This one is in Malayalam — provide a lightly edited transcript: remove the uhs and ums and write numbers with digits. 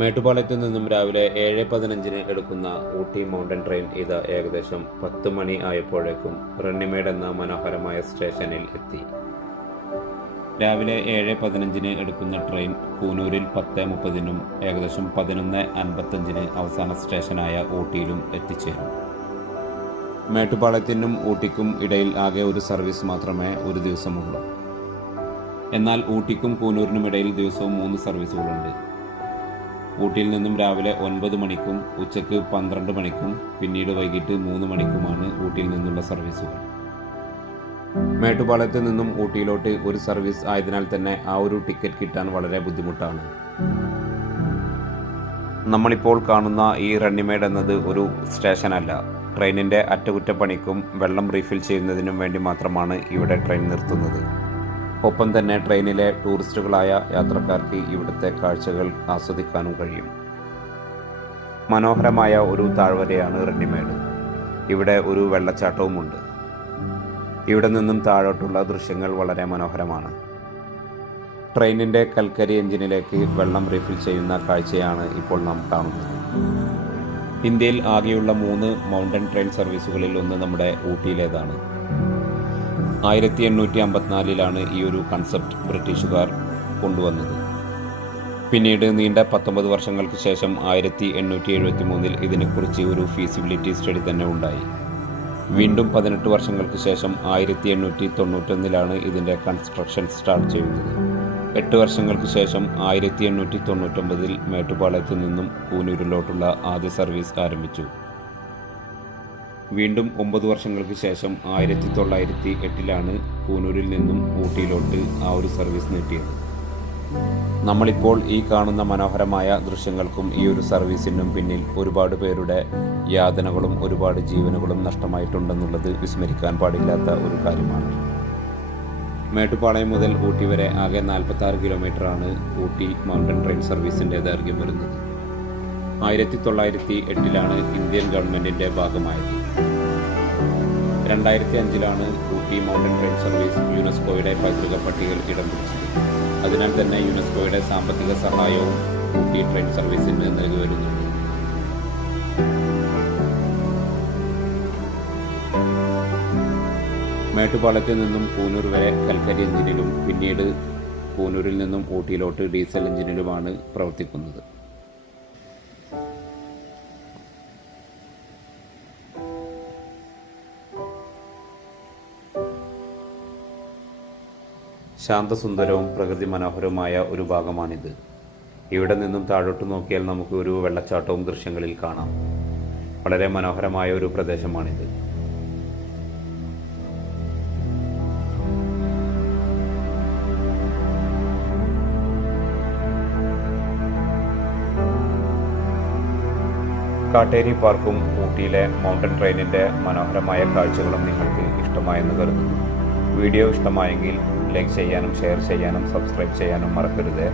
മേട്ടുപ്പാളയത്തു നിന്നും രാവിലെ 7:15 എടുക്കുന്ന ഊട്ടി മൗണ്ടൻ ട്രെയിൻ ഇത് ഏകദേശം 10 മണി ആയപ്പോഴേക്കും റണ്ണിമേട് എന്ന മനോഹരമായ സ്റ്റേഷനിൽ എത്തി. രാവിലെ 7:15 എടുക്കുന്ന ട്രെയിൻ കൂനൂരിൽ 10:30 ഏകദേശം 11:55 അവസാന സ്റ്റേഷനായ ഊട്ടിയിലും എത്തിച്ചേരും. മേട്ടുപ്പാളയത്തിനും ഊട്ടിക്കും ഇടയിൽ ആകെ ഒരു സർവീസ് മാത്രമേ ഒരു ദിവസമുള്ളൂ. എന്നാൽ ഊട്ടിക്കും കൂനൂരിനും ഇടയിൽ ദിവസവും 3 സർവീസുകളുണ്ട്. ഊട്ടിയിൽ നിന്നും രാവിലെ 9 മണിക്കും ഉച്ചയ്ക്ക് 12 മണിക്കും പിന്നീട് വൈകിട്ട് 3 മണിക്കുമാണ് ഊട്ടിയിൽ നിന്നുള്ള സർവീസുകൾ. മേട്ടുപ്പാളയത്ത് നിന്നും ഊട്ടിയിലോട്ട് ഒരു സർവീസ് ആയതിനാൽ തന്നെ ആ ഒരു ടിക്കറ്റ് കിട്ടാൻ വളരെ ബുദ്ധിമുട്ടാണ്. നമ്മളിപ്പോൾ കാണുന്ന ഈ റണ്ണിമേട് എന്നത് ഒരു സ്റ്റേഷനല്ല. ട്രെയിനിൻ്റെ അറ്റകുറ്റപ്പണിക്കും വെള്ളം റീഫിൽ ചെയ്യുന്നതിനും വേണ്ടി മാത്രമാണ് ഇവിടെ ട്രെയിൻ നിർത്തുന്നത്. ഒപ്പം തന്നെ ട്രെയിനിലെ ടൂറിസ്റ്റുകളായ യാത്രക്കാർക്ക് ഇവിടുത്തെ കാഴ്ചകൾ ആസ്വദിക്കാനും കഴിയും. മനോഹരമായ ഒരു താഴ്വരയാണ് റണ്ണിമേട്. ഇവിടെ ഒരു വെള്ളച്ചാട്ടവുമുണ്ട്. ഇവിടെ നിന്നും താഴോട്ടുള്ള ദൃശ്യങ്ങൾ വളരെ മനോഹരമാണ്. ട്രെയിനിൻ്റെ കൽക്കരി എഞ്ചിനിലേക്ക് വെള്ളം റീഫിൽ ചെയ്യുന്ന കാഴ്ചയാണ് ഇപ്പോൾ നാം കാണുന്നത്. ഇന്ത്യയിൽ ആകെയുള്ള 3 മൗണ്ടൻ ട്രെയിൻ സർവീസുകളിൽ ഒന്ന് നമ്മുടെ ഊട്ടിയിലേതാണ്. 1854 ഈ ഒരു കൺസെപ്റ്റ് ബ്രിട്ടീഷുകാർ കൊണ്ടുവന്നത്. പിന്നീട് നീണ്ട 19 വർഷങ്ങൾക്ക് ശേഷം 1873 ഇതിനെക്കുറിച്ച് ഒരു ഫീസിബിലിറ്റി സ്റ്റഡി തന്നെ ഉണ്ടായി. വീണ്ടും 18 വർഷങ്ങൾക്ക് ശേഷം 1891 ഇതിൻ്റെ കൺസ്ട്രക്ഷൻ സ്റ്റാർട്ട് ചെയ്യുന്നത്. 8 വർഷങ്ങൾക്ക് ശേഷം 1899 മേട്ടുപ്പാളയത്തു നിന്നും കൂനൂരിലോട്ടുള്ള ആദ്യ സർവീസ് ആരംഭിച്ചു. വീണ്ടും 9 വർഷങ്ങൾക്ക് ശേഷം 1908 കൂനൂരിൽ നിന്നും ഊട്ടിയിലോട്ട് ആ ഒരു സർവീസ് നീട്ടിയത്. നമ്മളിപ്പോൾ ഈ കാണുന്ന മനോഹരമായ ദൃശ്യങ്ങൾക്കും ഈ ഒരു സർവീസിനും പിന്നിൽ ഒരുപാട് പേരുടെ യാതനകളും ഒരുപാട് ജീവനുകളും നഷ്ടമായിട്ടുണ്ടെന്നുള്ളത് വിസ്മരിക്കാൻ പാടില്ലാത്ത ഒരു കാര്യമാണ്. മേട്ടുപ്പാളയം മുതൽ ഊട്ടി വരെ ആകെ 46 കിലോമീറ്ററാണ് ഊട്ടി മൗണ്ടൻ ട്രെയിൻ സർവീസിൻ്റെ ദൈർഘ്യം വരുന്നത്. 1908 ഇന്ത്യൻ ഗവൺമെൻറ്റിൻ്റെ ഭാഗമായത്. 2005 ഊട്ടി മൗണ്ടൻ ട്രെയിൻ സർവീസ് യുനെസ്കോയുടെ പൈതൃക പട്ടികയിൽ ഇടം പിടിച്ചത്. അതിനാൽ തന്നെ യുനെസ്കോയുടെ സാമ്പത്തിക സഹായവും ഊട്ടി ട്രെയിൻ സർവീസിന് നൽകി വരുന്നുണ്ട്. മേട്ടുപ്പാളയത്തിൽ നിന്നും കൂനൂർ വരെ കൽക്കരി എഞ്ചിനിലും പിന്നീട് കൂനൂരിൽ നിന്നും ഊട്ടിയിലോട്ട് ഡീസൽ എഞ്ചിനിലുമാണ് പ്രവർത്തിക്കുന്നത്. ശാന്തസുന്ദരവും പ്രകൃതി മനോഹരവുമായ ഒരു ഭാഗമാണിത്. ഇവിടെ നിന്നും താഴോട്ട് നോക്കിയാൽ നമുക്ക് ഒരു വെള്ളച്ചാട്ടവും ദൃശ്യങ്ങളിൽ കാണാം. വളരെ മനോഹരമായ ഒരു പ്രദേശമാണിത്. കാട്ടേരി പാർക്കും ഊട്ടിയിലെ മൗണ്ടൻ ട്രെയിനിൻ്റെ മനോഹരമായ കാഴ്ചകളും നിങ്ങൾക്ക് ഇഷ്ടമായെന്ന് കരുതുന്നു. വീഡിയോ ഇഷ്ടമായെങ്കിൽ ലൈക്ക് ചെയ്യാനും ഷെയർ ചെയ്യാനും സബ്സ്ക്രൈബ് ചെയ്യാനും മറക്കരുത്.